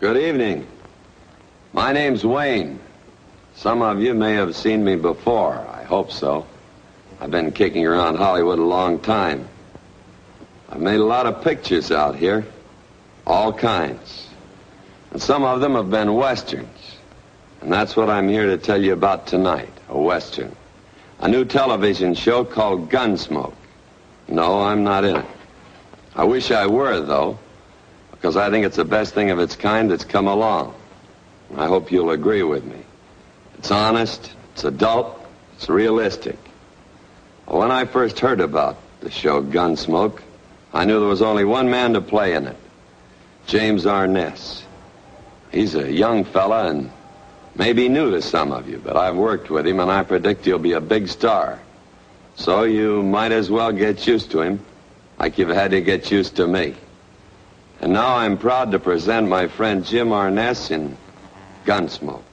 Good evening. My name's Wayne. Some of you may have seen me before. I hope so. I've been kicking around Hollywood a long time. I've made a lot of pictures out here, all kinds. And some of them have been westerns. And that's what I'm here to tell you about tonight, a western. A new television show called Gunsmoke. No, I'm not in it. I wish I were, though, because I think it's the best thing of its kind that's come along. I hope you'll agree with me. It's honest, it's adult, it's realistic. Well, when I first heard about the show Gunsmoke, I knew there was only one man to play in it, James Arness. He's a young fella and maybe new to some of you, but I've worked with him and I predict he'll be a big star. So you might as well get used to him like you've had to get used to me. And now I'm proud to present my friend Jim Arness in Gunsmoke.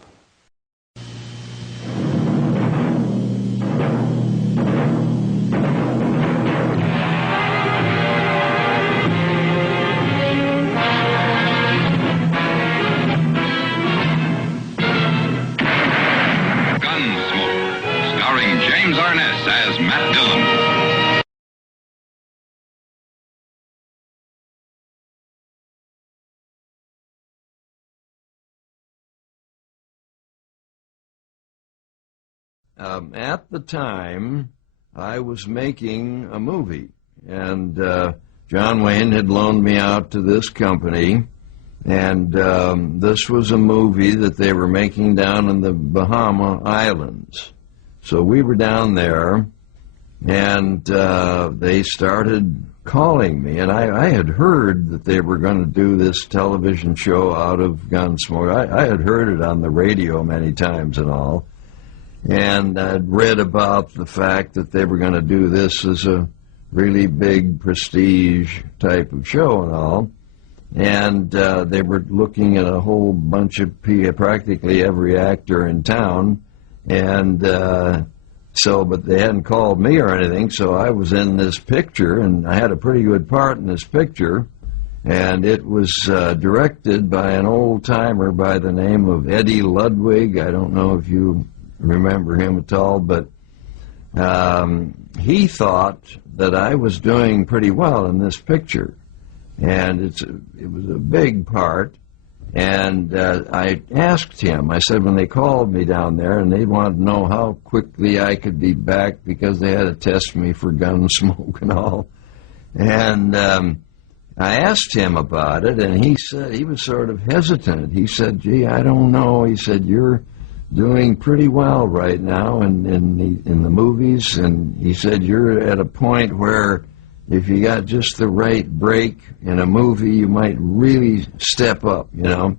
Gunsmoke, starring James Arness as Matt Dillon. At the time, I was making a movie, and John Wayne had loaned me out to this company, and this was a movie that they were making down in the Bahama Islands. So we were down there, and they started calling me, and I had heard that they were going to do this television show out of Gunsmoke. I had heard it on the radio many times and all. And I'd read about the fact that they were going to do this as a really big prestige type of show and all. And they were looking at a whole bunch of practically every actor in town. And but they hadn't called me or anything, so I was in this picture, and I had a pretty good part in this picture. And it was directed by an old-timer by the name of Eddie Ludwig. I don't know if you remember him at all, but he thought that I was doing pretty well in this picture, and it was a big part. And I asked him, I said, when they called me down there and they wanted to know how quickly I could be back because they had to test me for Gunsmoke and all, and I asked him about it, and he said he was sort of hesitant. He said, gee, I don't know. He said, you're doing pretty well right now in the movies, and he said you're at a point where if you got just the right break in a movie, you might really step up, you know.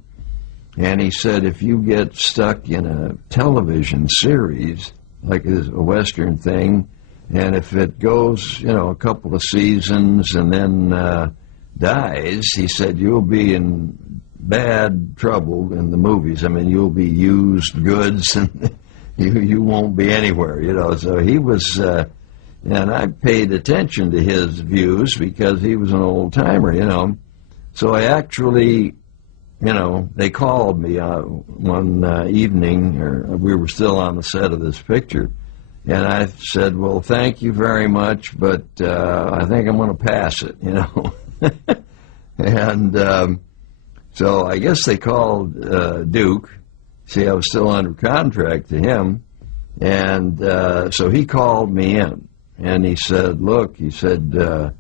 And he said if you get stuck in a television series, like a Western thing, and if it goes, you know, a couple of seasons and then dies, he said you'll be in bad trouble in the movies. I mean, you'll be used goods, and you won't be anywhere, you know. So he was, and I paid attention to his views because he was an old-timer, you know. So I actually, you know, they called me one evening, or we were still on the set of this picture, and I said, well, thank you very much, but I think I'm going to pass it, you know. And so I guess they called Duke. See, I was still under contract to him. And so he called me in. And he said, look, he said,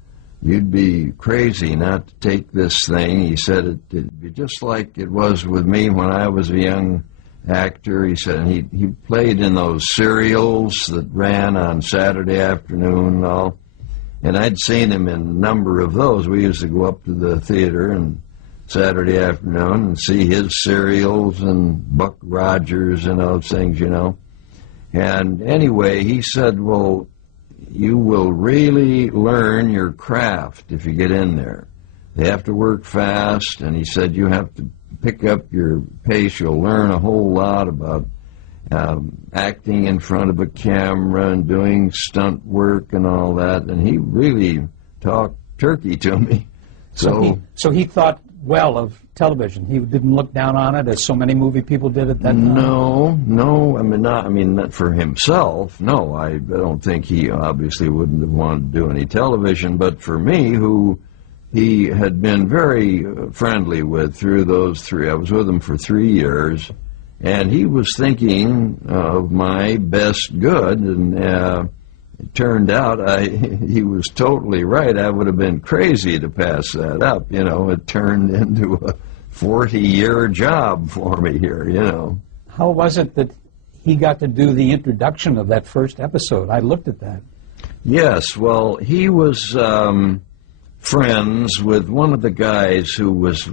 you'd be crazy not to take this thing. He said, it'd be just like it was with me when I was a young actor. He said, and he played in those serials that ran on Saturday afternoon and all. And I'd seen him in a number of those. We used to go up to the theater and Saturday afternoon and see his serials and Buck Rogers and those things, you know. And anyway, he said, well, you will really learn your craft if you get in there. They have to work fast, and he said you have to pick up your pace. You'll learn a whole lot about acting in front of a camera and doing stunt work and all that. And he really talked turkey to me. So he thought well of television. He didn't look down on it as so many movie people did at that time. No. Not for himself. No, I don't think he obviously wouldn't have wanted to do any television. But for me, who he had been very friendly with through those 3, I was with him for 3 years, and he was thinking of my best good, and it turned out he was totally right. I would have been crazy to pass that up. It turned into a 40-year job for me here. How was it that he got to do the introduction of that first episode? I looked at that. Yes, well, he was friends with one of the guys who was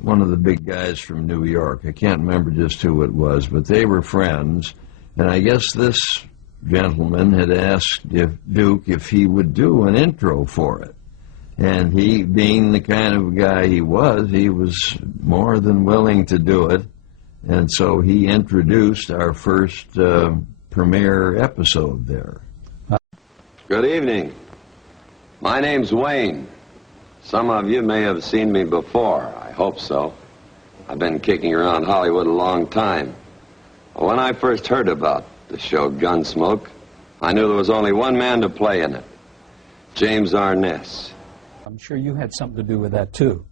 one of the big guys from New York. I can't remember just who it was, but they were friends. And I guess this gentleman had asked Duke if he would do an intro for it. And he, being the kind of guy he was more than willing to do it. And so he introduced our first premiere episode there. Good evening. My name's Wayne. Some of you may have seen me before. I hope so. I've been kicking around Hollywood a long time. When I first heard about the show Gunsmoke, I knew there was only one man to play in it, James Arness. I'm sure you had something to do with that, too.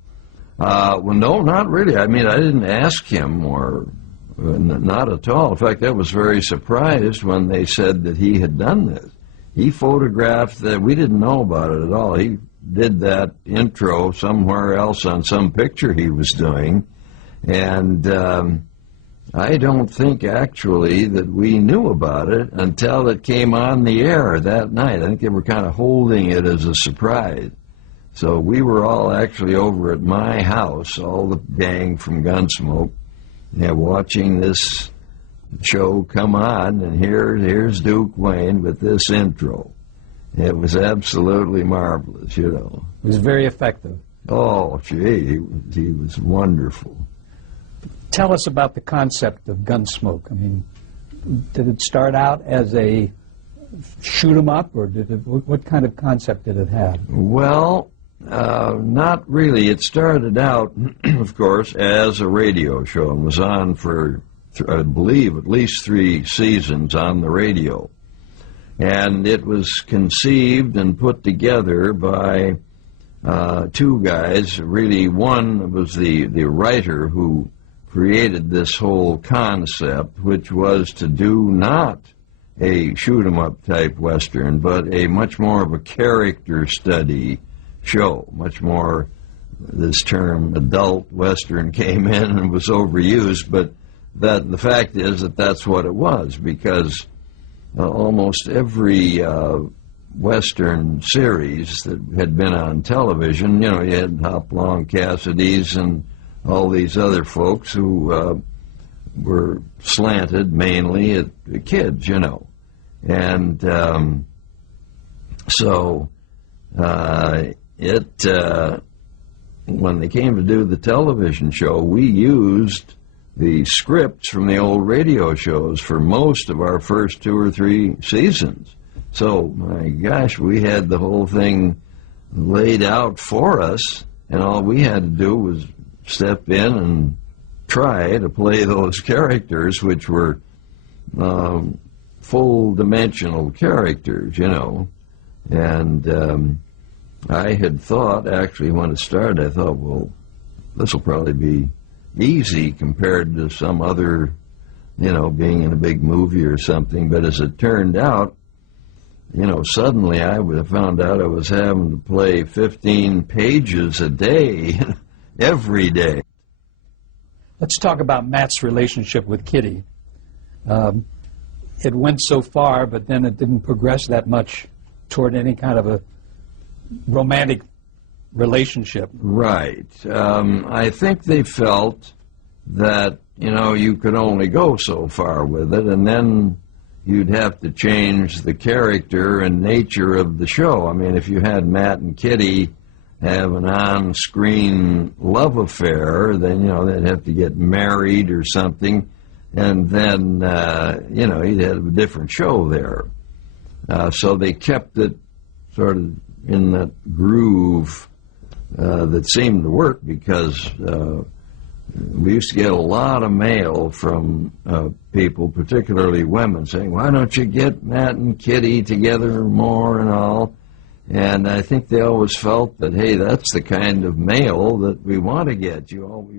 Well, no, not really. I didn't ask him, or not at all. In fact, I was very surprised when they said that he had done this. He photographed that. We didn't know about it at all. He did that intro somewhere else on some picture he was doing, and I don't think actually that we knew about it until it came on the air that night. I think they were kind of holding it as a surprise. So we were all actually over at my house, all the gang from Gunsmoke, watching this show come on, and here's Duke Wayne with this intro. It was absolutely marvelous, It was very effective. Oh, gee, he was wonderful. Tell us about the concept of Gunsmoke. Did it start out as a shoot 'em up, or what kind of concept did it have? Well, not really. It started out, of course, as a radio show and was on for, I believe, at least 3 seasons on the radio. And it was conceived and put together by 2 guys. Really, one was the writer who created this whole concept, which was to do not a shoot-'em-up type Western, but a much more of a character study show. Much more, this term adult Western came in and was overused, but that the fact is that that's what it was, because almost every Western series that had been on television, you had Hopalong Cassidy's and all these other folks who were slanted mainly at the kids, And so when they came to do the television show, we used the scripts from the old radio shows for most of our first 2 or 3 seasons. So, my gosh, we had the whole thing laid out for us, and all we had to do was step in and try to play those characters, which were full-dimensional characters, And I had thought, actually, when it started, I thought, well, this will probably be easy compared to some other, being in a big movie or something. But as it turned out, suddenly I found out I was having to play 15 pages a day, every day. Let's talk about Matt's relationship with Kitty. It went so far, but then it didn't progress that much toward any kind of a romantic relationship. Right. I think they felt that, you could only go so far with it, and then you'd have to change the character and nature of the show. If you had Matt and Kitty have an on-screen love affair, then, they'd have to get married or something, and then, you'd have a different show there. So they kept it sort of in that groove that seemed to work, because we used to get a lot of mail from people, particularly women, saying, "Why don't you get Matt and Kitty together more and all?" And I think they always felt that, hey, that's the kind of mail that we want to get. You always